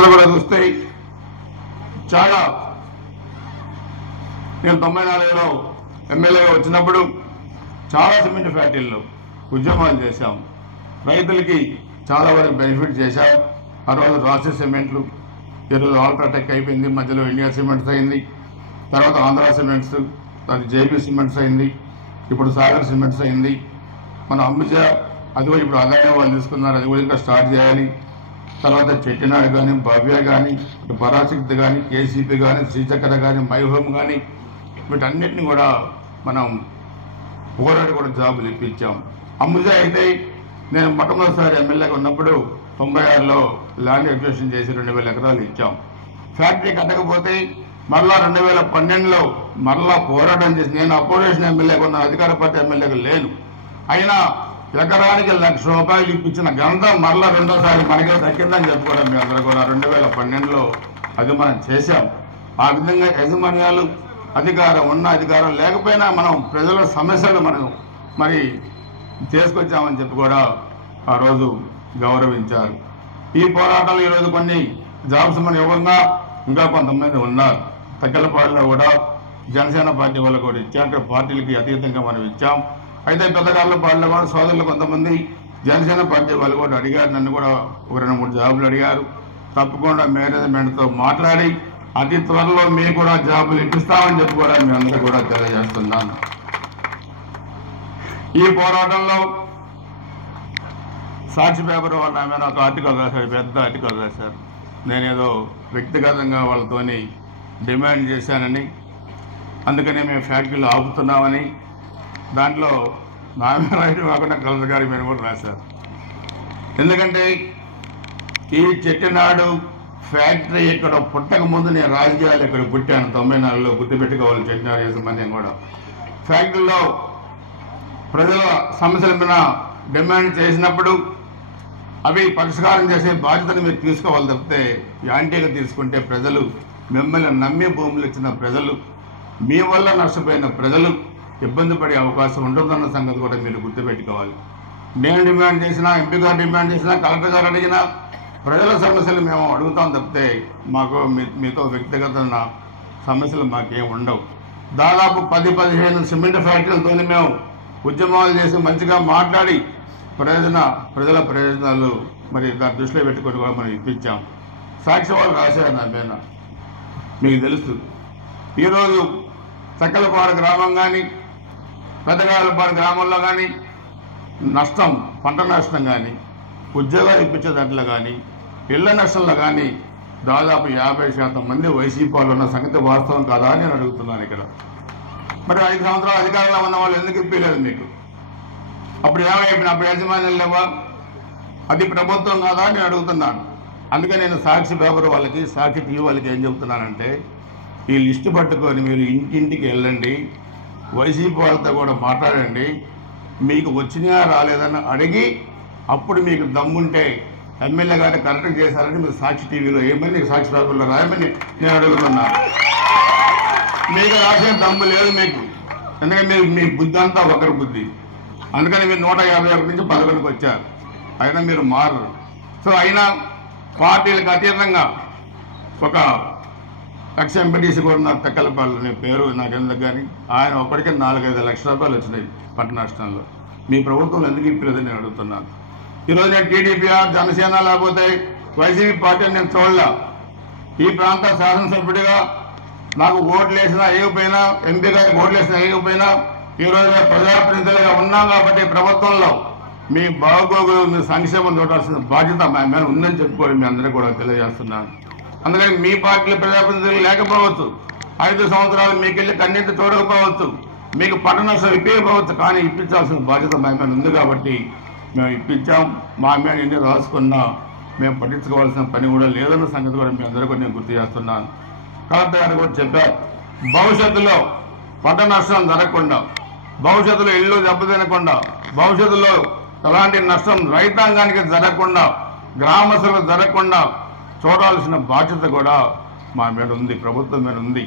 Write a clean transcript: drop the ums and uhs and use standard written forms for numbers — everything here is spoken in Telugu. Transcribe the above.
మీరందరూ కూడా చూస్తే చాలా నేను 94లో ఎమ్మెల్యేగా వచ్చినప్పుడు చాలా సిమెంట్ ఫ్యాక్టరీల్లో ఉద్యమాలు చేశాం. రైతులకి చాలా వరకు బెనిఫిట్ చేశాం. ఆ రోజు రాసి సిమెంట్లు, ఈరోజు ఆల్ట్రాటెక్ అయిపోయింది, మధ్యలో ఇండియా సిమెంట్స్ అయింది, తర్వాత ఆంధ్ర సిమెంట్స్, అది జేబీ సిమెంట్స్ అయింది, ఇప్పుడు సాగర్ సిమెంట్స్ అయింది. మన అంబుజా అది కూడా ఇప్పుడు అదానే వాళ్ళు తీసుకున్నారు, అది కూడా ఇంకా స్టార్ట్ చేయాలి. తర్వాత చెట్టినాడు కానీ, భవ్య కానీ, పరాశక్తి కానీ, కేసీపీ కానీ, శ్రీచక్ర కానీ, మై హోమ్ కానీ, వీటన్నిటిని కూడా మనం పోరాడి కూడా జాబులు ఇప్పించాం. అంబుజా అయితే నేను మొట్టమొదటిసారి ఎమ్మెల్యేగా ఉన్నప్పుడు 96లో ల్యాండ్ ఎక్విజిషన్ చేసి 2000 ఎకరాలు ఇచ్చాం. ఫ్యాక్టరీ కట్టకపోతే మరలా 2012లో మరలా పోరాటం చేసి, నేను అపోజిషన్ ఎమ్మెల్యేగా ఉన్న, అధికార పార్టీ ఎమ్మెల్యేగా లేను, అయినా ఎకరానికి ₹1,00,000 ఇప్పించిన ఘనత మరలా రెండోసారి మనకే దక్కిందని చెప్పుకోవడం మీ అందరూ కూడా 2012లో అది మనం చేశాం. ఆ విధంగా యాజమాన్యాలు అధికారం ఉన్న అధికారం లేకపోయినా మనం ప్రజల సమస్యలు మనం మరి తీసుకొచ్చామని చెప్పి కూడా ఆ రోజు గౌరవించారు. ఈ పోరాటంలో ఈరోజు కొన్ని జాబ్స్ మనం ఇవ్వంగా ఇంకా కొంతమంది ఉన్నారు. తగ్గలపాడులో కూడా జనసేన పార్టీ వాళ్ళు కూడా ఇచ్చాం, అక్కడ పార్టీలకి అతీతంగా మనం ఇచ్చాం. అయితే పెద్దగాళ్ళపాడులో కూడా సోదరులు కొంతమంది జనసేన పార్టీ వాళ్ళు కూడా అడిగారు, నన్ను కూడా ఒక 2-3 జాబులు అడిగారు. తప్పకుండా మేనేజ్మెంట్తో మాట్లాడి అతి త్వరలో మీకు కూడా జాబులు ఇప్పిస్తామని చెప్పి కూడా మీ అందరూ కూడా తెలియజేస్తున్నాను. ఈ పోరాటంలో సాక్షి పేపర్ వాళ్ళు ఆమె ఒక ఆర్టికల్ రాశారు, పెద్ద ఆర్టికల్ రాశారు. నేనేదో వ్యక్తిగతంగా వాళ్ళతోని డిమాండ్ చేశానని, అందుకనే మేము ఫ్యాక్టరీలో ఆపుతున్నామని, దాంట్లో నామే రాయడం కాకుండా కలెక్టర్ గారి మీద కూడా రాశారు. ఎందుకంటే ఈ చెట్టినాడు ఫ్యాక్టరీ ఇక్కడ పుట్టక ముందు నేను రాజకీయాలు ఇక్కడ పుట్టాను. 94లో గుర్తుపెట్టుకోవాలి. చెట్టినాడు యాజమాన్యం కూడా ఫ్యాక్టరీలో ప్రజల సమస్యల మీద డిమాండ్ చేసినప్పుడు అవి పరిష్కారం చేసే బాధ్యతను మీరు తీసుకోవాలి తప్పితే యాంటీగా తీసుకుంటే ప్రజలు, మిమ్మల్ని నమ్మి భూములు ఇచ్చిన ప్రజలు, మీ వల్ల నష్టపోయిన ప్రజలు ఇబ్బంది పడే అవకాశం ఉంటుందన్న సంగతి కూడా మీరు గుర్తుపెట్టుకోవాలి. నేను డిమాండ్ చేసినా, ఎంపీ గారు డిమాండ్ చేసినా, కలెక్టర్ గారు అడిగినా ప్రజల సమస్యలు మేము అడుగుతాం తప్పితే మాకు మీతో వ్యక్తిగత సమస్యలు మాకేం ఉండవు. దాదాపు 10-15 సిమెంట్ ఫ్యాక్టరీలతోనే మేము ఉద్యమాలు చేసి మంచిగా మాట్లాడి ప్రజల ప్రయోజనాలు మరి దాన్ని దృష్టిలో పెట్టుకొని కూడా మనం ఇప్పించాం. సాక్షి వాళ్ళు రాశారు నా మీద, మీకు తెలుసు. ఈరోజు చక్కలపాడు గ్రామం కానీ, పెద్దగాలపాడు గ్రామంలో కానీ నష్టం, పంట నష్టం కానీ, ఉద్యోగాలు ఇప్పించే దాంట్లో కానీ, ఇళ్ల నష్టంలో కానీ దాదాపు 50% మంది వైసీపీ వాళ్ళు ఉన్న సంగతి వాస్తవం కాదా అని నేను అడుగుతున్నాను. ఇక్కడ మరి 5 సంవత్సరాలు అధికారంలో ఉన్న వాళ్ళు ఎందుకు ఇప్పలేదు మీకు? అప్పుడు ఏమైపోయినా అప్పుడు యాజమాన్యం లేవా? అది ప్రభుత్వం కాదా అని నేను అడుగుతున్నాను. అందుకని నేను సాక్షి పేపర్ వాళ్ళకి, సాక్షి టీవీ వాళ్ళకి ఏం చెబుతున్నానంటే, ఈ లిస్టు పట్టుకొని మీరు ఇంటింటికి వెళ్ళండి, వైసీపీ వాళ్ళతో కూడా మాట్లాడండి, మీకు వచ్చినా రాలేదని అడిగి అప్పుడు మీకు దమ్ముంటే ఎమ్మెల్యే గారిని కరెక్ట్ చేశారని మీరు సాక్షి టీవీలో ఏమని, సాక్షి పేపర్లో రాయమని నేను అడుగుతున్నాను. మీకు రాసే దమ్ము లేదు మీకు, ఎందుకంటే మీ బుద్ధి అంతా ఒకరి బుద్ధి. అందుకని మీరు 151 నుంచి 11కి వచ్చారు, అయినా మీరు మారరు. సో అయినా పార్టీలకు అతీతంగా ఒక ఎక్స్-ఎంపీటీసీ కూడా నాకు తెక్కలపాళ్ళు, నీ పేరు నాకు ఎందుకు కానీ, ఆయన ఒక్కడికే 4-5 లక్షల రూపాయలు వచ్చినాయి పంట నష్టంలో. మీ ప్రభుత్వం ఎందుకు ఇప్పలేదని నేను అడుగుతున్నాను. ఈరోజు నేను టీడీపీ, జనసేన లేకపోతే వైసీపీ పార్టీ నేను చూడలే. ఈ ప్రాంత శాసనసభ్యుడిగా నాకు ఓట్లు వేసినా వేయకపోయినా, ఎంపీ గారికి ఓట్లు వేసినా వేయకపోయినా, ఈరోజు మేము ప్రజాప్రతినిధులుగా ఉన్నాం కాబట్టి ప్రభుత్వంలో మీ బాగోగులు, మీ సంక్షేమం చూడాల్సిన బాధ్యత మా మీద ఉందని చెప్పుకోవడం మీ అందరికీ కూడా తెలియజేస్తున్నాను. అందుకని మీ పార్టీలో ప్రజాప్రతినిధులు లేకపోవచ్చు, 5 సంవత్సరాలు మీకు వెళ్ళి కన్నీటి చూడకపోవచ్చు, మీకు పంట నష్టం ఇప్పకపోవచ్చు, కానీ ఇప్పించాల్సిన బాధ్యత మా మీద ఉంది కాబట్టి మేము ఇప్పించాం. మా మీద ఎన్ని రాసుకున్నా మేము పట్టించుకోవాల్సిన పని కూడా లేదన్న సంగతి కూడా మీ అందరికీ నేను గుర్తు చేస్తున్నాను. కలెక్టర్ గారు కూడా చెప్పారు, భవిష్యత్తులో పంట నష్టం జరగకుండా, భవిష్యత్తులో ఇళ్ళు దెబ్బతినకుండా, భవిష్యత్తులో ఎలాంటి నష్టం రైతాంగానికి జరగకుండా, గ్రామస్తులకు జరగకుండా చూడాల్సిన బాధ్యత కూడా మా మీద ఉంది, ప్రభుత్వం మీద ఉంది.